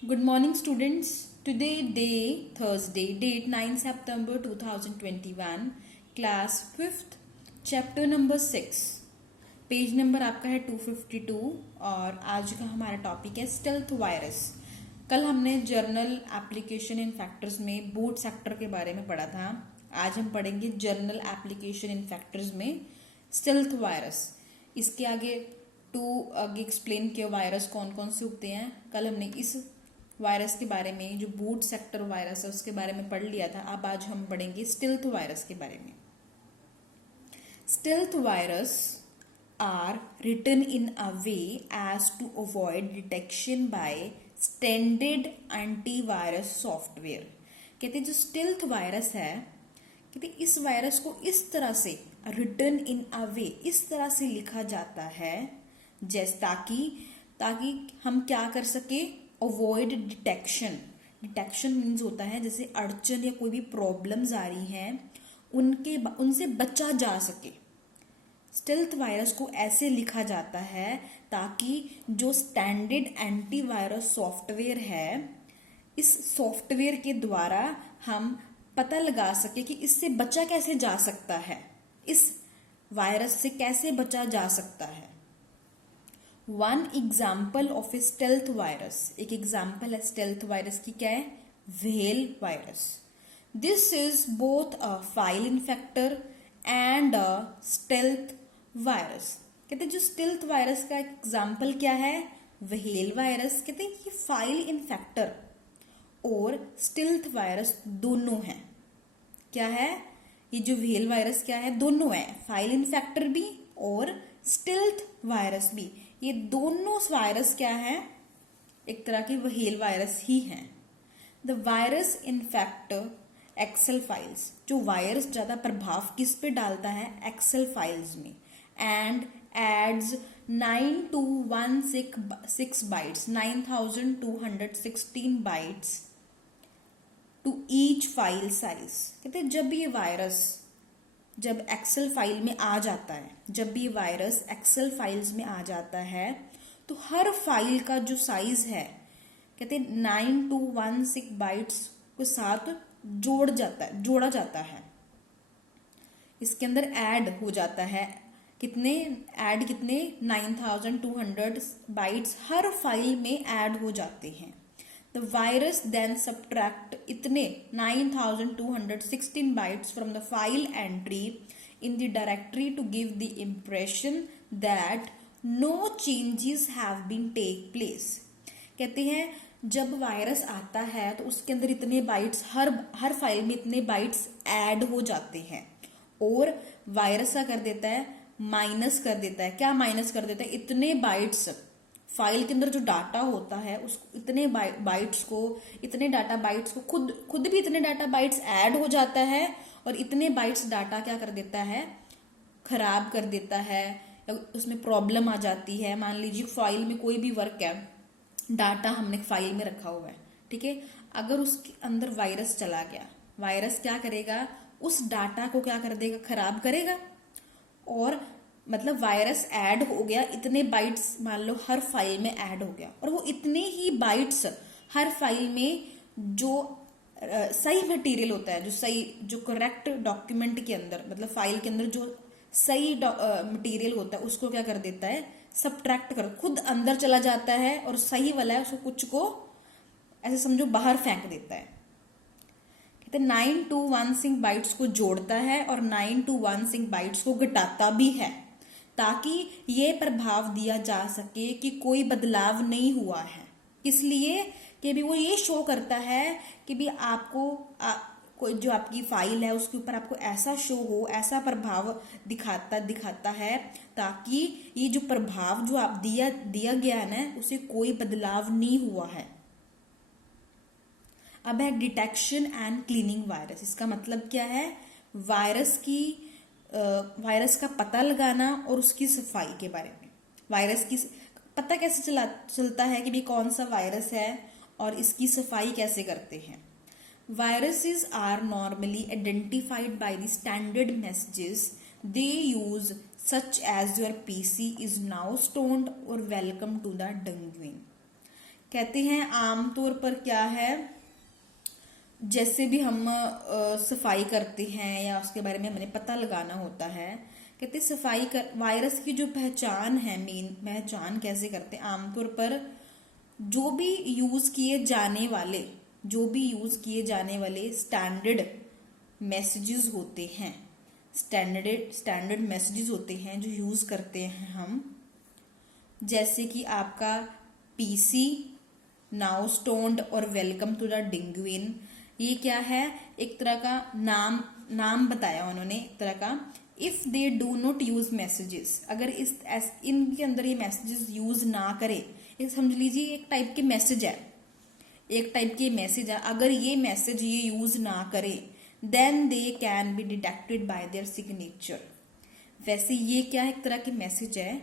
Good morning, students. Today, Thursday, date 9 September 2021, class 5th, chapter number 6. Page number आपका है 252 और आज का हमारा टॉपिक है स्टेल्थ वायरस। कल हमने जर्नल एप्लीकेशन इन फैक्टर्स में बूट सेक्टर के बारे में पढ़ा था। आज हम पढ़ेंगे जर्नल एप्लीकेशन इन फैक्टर्स में स्टेल्थ वायरस। इसके आगे एक्सप्लेन किया वायरस कौन कौन से उगते हैं। कल हमने इस वायरस के बारे में जो बूट सेक्टर वायरस है उसके बारे में पढ़ लिया था। अब आज हम पढ़ेंगे स्टेल्थ वायरस के बारे में। Stealth virus are written in a way as to avoid detection by standard antivirus software. कहते हैं जो स्टेल्थ वायरस है, कहते इस वायरस को इस तरह से रिटन इन अ वे, इस तरह से लिखा जाता है जैसे ताकि हम क्या कर सके, अवॉइड डिटेक्शन। डिटेक्शन मीन्स होता है जैसे अड़चन या कोई भी प्रॉब्लम्स आ रही हैं उनसे बचा जा सके। स्टेल्थ वायरस को ऐसे लिखा जाता है ताकि जो स्टैंडर्ड एंटीवायरस सॉफ्टवेयर है, इस सॉफ्टवेयर के द्वारा हम पता लगा सके कि इससे बचा कैसे जा सकता है, इस वायरस से कैसे बचा जा सकता है। One example of a stealth virus, एक एग्जाम्पल है स्टेल्थ वायरस की, क्या है, whale virus. This is both a file infector and a stealth virus. कहते हैं जो स्टेल्थ वायरस का एग्जाम्पल क्या है, व्हेल वायरस। कहते हैं ये फाइल इन्फेक्टर और स्टेल्थ वायरस दोनों हैं। क्या है ये जो व्हेल वायरस, क्या है, दोनों है, फाइल इन्फेक्टर भी और स्टेल्थ वायरस भी। ये दोनों वायरस क्या है, एक तरह की व्हेल वायरस ही हैं। The virus infect Excel files, जो वायरस ज्यादा प्रभाव किस पे डालता है, एक्सेल फाइल्स में, and adds 9216 bytes, 9216 bytes to each file size. कहते हैं जब ये वायरस जब एक्सेल फाइल में आ जाता है, जब भी वायरस एक्सेल फाइल्स में आ जाता है तो हर फाइल का जो साइज है, कहते हैं 9216 बाइट्स के साथ जोड़ा जाता है। इसके अंदर ऐड हो जाता है कितने 9200 बाइट्स हर फाइल में ऐड हो जाते हैं। The virus then subtract इतने 9216 bytes from the file entry in the directory to give the impression that no changes have been take place। कहते हैं जब वायरस आता है तो उसके अंदर इतने बाइट्स हर फाइल में इतने बाइट्स ऐड हो जाते हैं और वायरस क्या कर देता है, माइनस कर देता है। क्या माइनस कर देता है, इतने बाइट्स फाइल के अंदर जो डाटा होता है उसको, इतने बाइट्स को, इतने डाटा बाइट्स को खुद भी इतने डाटा बाइट्स ऐड हो जाता है और इतने बाइट्स डाटा क्या कर देता है, खराब कर देता है, उसमें प्रॉब्लम आ जाती है। मान लीजिए फाइल में कोई भी वर्क है, डाटा हमने फाइल में रखा हुआ है, ठीक है, अगर उसके अंदर वायरस चला गया, वायरस क्या करेगा, उस डाटा को क्या कर देगा, खराब करेगा। और मतलब वायरस ऐड हो गया, इतने बाइट्स मान लो हर फाइल में ऐड हो गया और वो इतने ही बाइट्स हर फाइल में जो सही मटेरियल होता है, जो करेक्ट डॉक्यूमेंट के अंदर, मतलब फाइल के अंदर जो सही मटेरियल होता है उसको क्या कर देता है, सबट्रैक्ट कर, खुद अंदर चला जाता है और सही वाला है उसको कुछ को ऐसे समझो बाहर फेंक देता है। कहते 9216 बाइट्स को जोड़ता है और 9216 बाइट्स को घटाता भी है ताकि ये प्रभाव दिया जा सके कि कोई बदलाव नहीं हुआ है। इसलिए कि भी वो ये शो करता है कि भी आपको कोई जो आपकी फाइल है उसके ऊपर आपको ऐसा शो हो, ऐसा प्रभाव दिखाता है ताकि ये जो प्रभाव जो आप दिया गया है ना, उसे कोई बदलाव नहीं हुआ है। अब है डिटेक्शन एंड क्लीनिंग वायरस। इसका मतलब क्या है, वायरस का पता लगाना और उसकी सफाई के बारे में। वायरस की पता कैसे चलता है कि भी कौन सा वायरस है और इसकी सफाई कैसे करते हैं। Viruses are normally identified by the standard messages they use such as your PC is now stoned और वेलकम टू द डंगुइन। कहते हैं आमतौर पर क्या है, जैसे भी हम सफाई करते हैं या उसके बारे में हमें पता लगाना होता है, कहते वायरस की जो पहचान है, मेन पहचान कैसे करते हैं, आमतौर पर जो भी यूज किए जाने वाले स्टैंडर्ड मैसेजेस होते हैं, स्टैंडर्ड मैसेजेस होते हैं जो यूज करते हैं हम, जैसे कि आपका पीसी, नाउ स्टोन्ड और वेलकम टू द डिंगुइन, ये क्या है, एक तरह का नाम बताया उन्होंने, एक तरह का if they do not use messages, अगर इनके अंदर ये मैसेजेस यूज ना करे, समझ लीजिए एक टाइप के मैसेज है, अगर ये मैसेज ये यूज ना करे then they can be detected by their signature. वैसे ये क्या है, एक तरह की मैसेज है,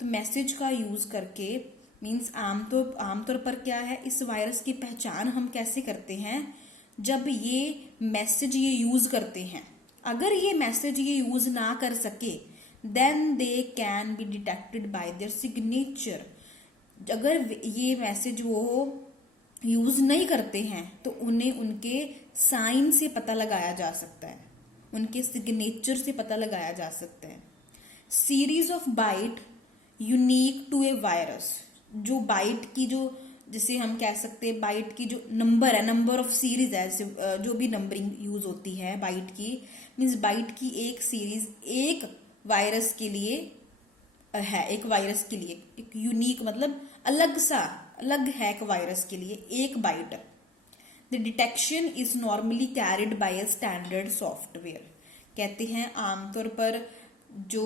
तो मैसेज का यूज करके मीन्स आमतौर पर क्या है, इस वायरस की पहचान हम कैसे करते हैं, जब ये मैसेज ये यूज करते हैं, अगर ये मैसेज ये यूज ना कर सके then they can be detected by their signature, अगर ये मैसेज वो यूज नहीं करते हैं तो उन्हें उनके साइन से पता लगाया जा सकता है, उनके सिग्नेचर से पता लगाया जा सकता है। Series of byte unique to a virus, जो बाइट की जो, जैसे हम कह सकते हैं बाइट की जो नंबर है, नंबर ऑफ सीरीज है, जो भी नंबरिंग यूज होती है बाइट की, मीन्स बाइट की एक सीरीज एक वायरस के लिए है, एक यूनिक मतलब अलग है एक वायरस के लिए एक byte. The detection is normally carried by a standard software, कहते हैं आमतौर पर जो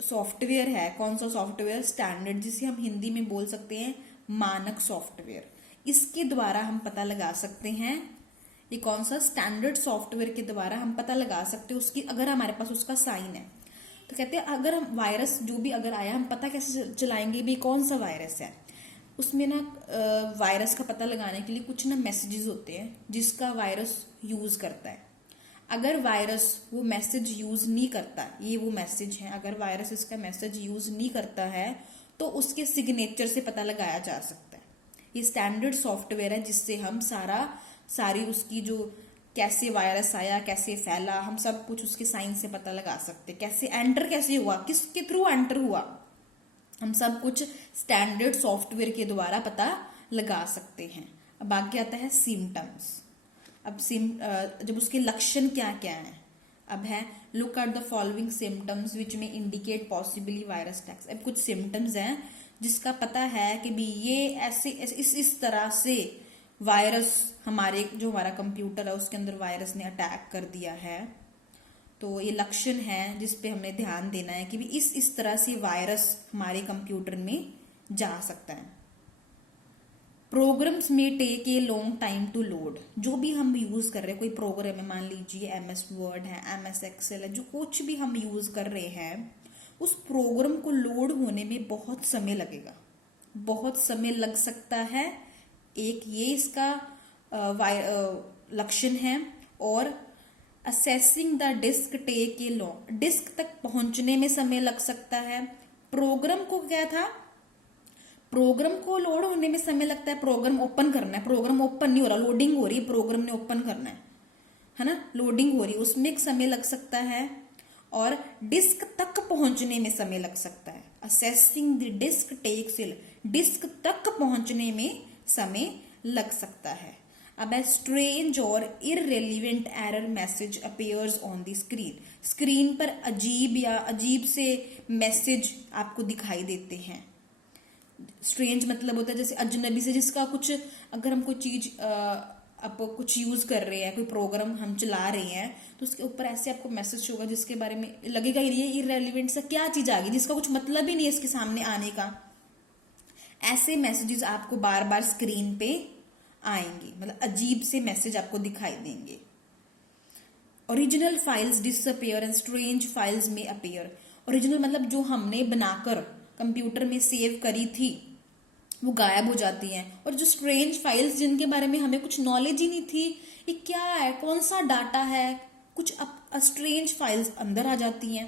सॉफ्टवेयर है, कौन सा सॉफ्टवेयर, स्टैंडर्ड, जिसे हम हिंदी में बोल सकते हैं मानक सॉफ्टवेयर, इसके द्वारा हम पता लगा सकते हैं, ये कौन सा स्टैंडर्ड सॉफ्टवेयर के द्वारा हम पता लगा सकते हैं उसकी, अगर हमारे पास उसका साइन है। तो कहते हैं अगर हम वायरस जो भी अगर आया, हम पता कैसे चलाएंगे भी कौन सा वायरस है, उसमें ना वायरस का पता लगाने के लिए कुछ ना मैसेजेस होते हैं जिसका वायरस यूज करता है। अगर वायरस वो मैसेज यूज नहीं करता, ये वो मैसेज है, अगर वायरस इसका मैसेज यूज नहीं करता है तो उसके सिग्नेचर से पता लगाया जा सकता है। ये स्टैंडर्ड सॉफ्टवेयर है जिससे हम सारी उसकी जो कैसे वायरस आया, कैसे फैला, हम सब कुछ उसके साइन से पता लगा सकते, कैसे हुआ, किसके थ्रू एंटर हुआ, हम सब कुछ स्टैंडर्ड सॉफ्टवेयर के द्वारा पता लगा सकते हैं। अब आगे आता है सिम्टम्स। अब जब उसके लक्षण क्या क्या हैं, अब है look at the following symptoms which में इंडिकेट पॉसिबली वायरस अटैक्स। अब कुछ सिम्टम्स हैं जिसका पता है कि भी ये ऐसे इस तरह से वायरस हमारा कंप्यूटर है उसके अंदर वायरस ने अटैक कर दिया है, तो ये लक्षण है जिस पे हमें ध्यान देना है कि भी इस तरह से वायरस हमारे कंप्यूटर में जा सकता है। प्रोग्राम्स में take a long time to load, जो भी हम यूज कर रहे हैं, कोई प्रोग्राम है, मान लीजिए MS वर्ड है, MS एक्सेल है, जो कुछ भी हम यूज कर रहे हैं, उस प्रोग्राम को लोड होने में बहुत समय लगेगा, बहुत समय लग सकता है। एक ये इसका लक्षण है। और accessing the disk take a long, disk तक पहुंचने में समय लग सकता है। प्रोग्राम को क्या था, प्रोग्राम को लोड होने में समय लगता है, प्रोग्राम ओपन करना है, प्रोग्राम ओपन नहीं हो रहा, लोडिंग हो रही है, प्रोग्राम ने ओपन करना है ना, लोडिंग हो रही है, उसमें एक समय लग सकता है। और डिस्क तक पहुंचने में समय लग सकता है। Accessing the disk takes, disk तक पहुंचने में समय लग सकता है। अब है स्ट्रेंज और irrelevant error message appears on the screen, screen पर अजीब से मैसेज आपको दिखाई देते हैं। स्ट्रेंज मतलब होता है जैसे अजनबी से, जिसका कुछ, अगर हम कोई चीज आप कुछ यूज कर रहे हैं, कोई प्रोग्राम हम चला रहे हैं, तो उसके ऊपर ऐसे आपको मैसेज होगा जिसके बारे में लगेगा ये इररेलेवेंट सा क्या चीज आ गई, जिसका कुछ मतलब ही नहीं है इसके सामने आने का। ऐसे मैसेजेस आपको बार बार स्क्रीन पे आएंगे, मतलब अजीब से मैसेज आपको दिखाई देंगे। Original files disappear and strange files में अपीयर। ओरिजिनल मतलब जो हमने बनाकर कंप्यूटर में सेव करी थी वो गायब हो जाती हैं, और जो स्ट्रेंज फाइल्स जिनके बारे में हमें कुछ नॉलेज ही नहीं थी, ये क्या है, कौन सा डाटा है, कुछ स्ट्रेंज फाइल्स अंदर आ जाती हैं।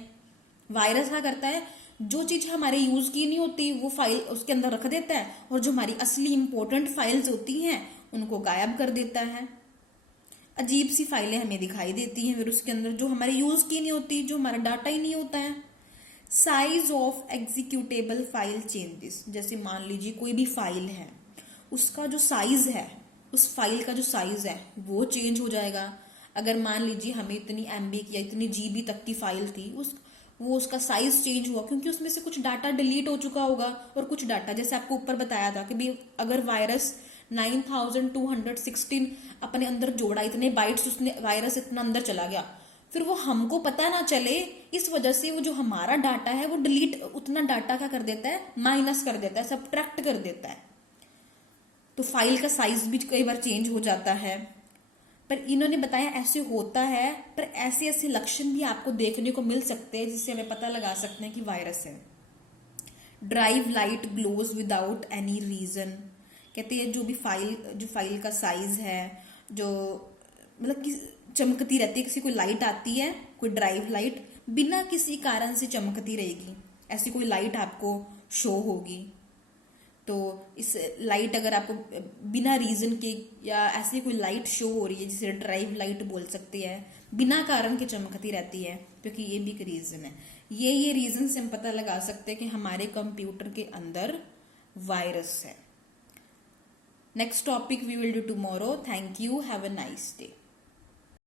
वायरस क्या करता है, जो चीज हमारे यूज की नहीं होती वो फाइल उसके अंदर रख देता है, और जो हमारी असली इंपॉर्टेंट फाइल्स होती हैं उनको गायब कर देता है। अजीब सी फाइलें हमें दिखाई देती हैं फिर उसके अंदर, जो हमारे यूज की नहीं होती, जो हमारा डाटा ही नहीं होता है। Size of executable file changes, जैसे मान लीजिए कोई भी फाइल है, उसका जो साइज है, उस फाइल का जो साइज है वो चेंज हो जाएगा। अगर मान लीजिए हमें इतनी MB या इतनी GB तक की फाइल थी, उसका साइज चेंज हुआ क्योंकि उसमें से कुछ डाटा डिलीट हो चुका होगा, और कुछ डाटा जैसे आपको ऊपर बताया था कि भी अगर वायरस 9216 अपने अंदर जोड़ा, इतने बाइट्स उसने वायरस इतना अंदर चला गया, फिर वो हमको पता ना चले, इस वजह से वो जो हमारा डाटा है वो डिलीट, उतना डाटा क्या कर देता है, माइनस कर देता है, सबट्रैक्ट कर देता है। तो फाइल का साइज भी कई बार चेंज हो जाता है। पर इन्होंने बताया ऐसे होता है, पर ऐसे ऐसे लक्षण भी आपको देखने को मिल सकते हैं जिससे हमें पता लगा सकते हैं कि वायरस है। Drive light glows without any reason, कहते हैं जो फाइल का साइज है, जो मतलब कि चमकती रहती है, किसी कोई लाइट आती है, कोई ड्राइव लाइट बिना किसी कारण से चमकती रहेगी, ऐसी कोई लाइट आपको शो होगी। तो इस लाइट अगर आपको बिना रीजन के या ऐसी कोई लाइट शो हो रही है, जिसे ड्राइव लाइट बोल सकते हैं, बिना कारण के चमकती रहती है, क्योंकि ये भी एक रीजन है। ये रीजन से हम पता लगा सकते हैं कि हमारे कंप्यूटर के अंदर वायरस है। Next topic we will do tomorrow. Thank you, have a nice day.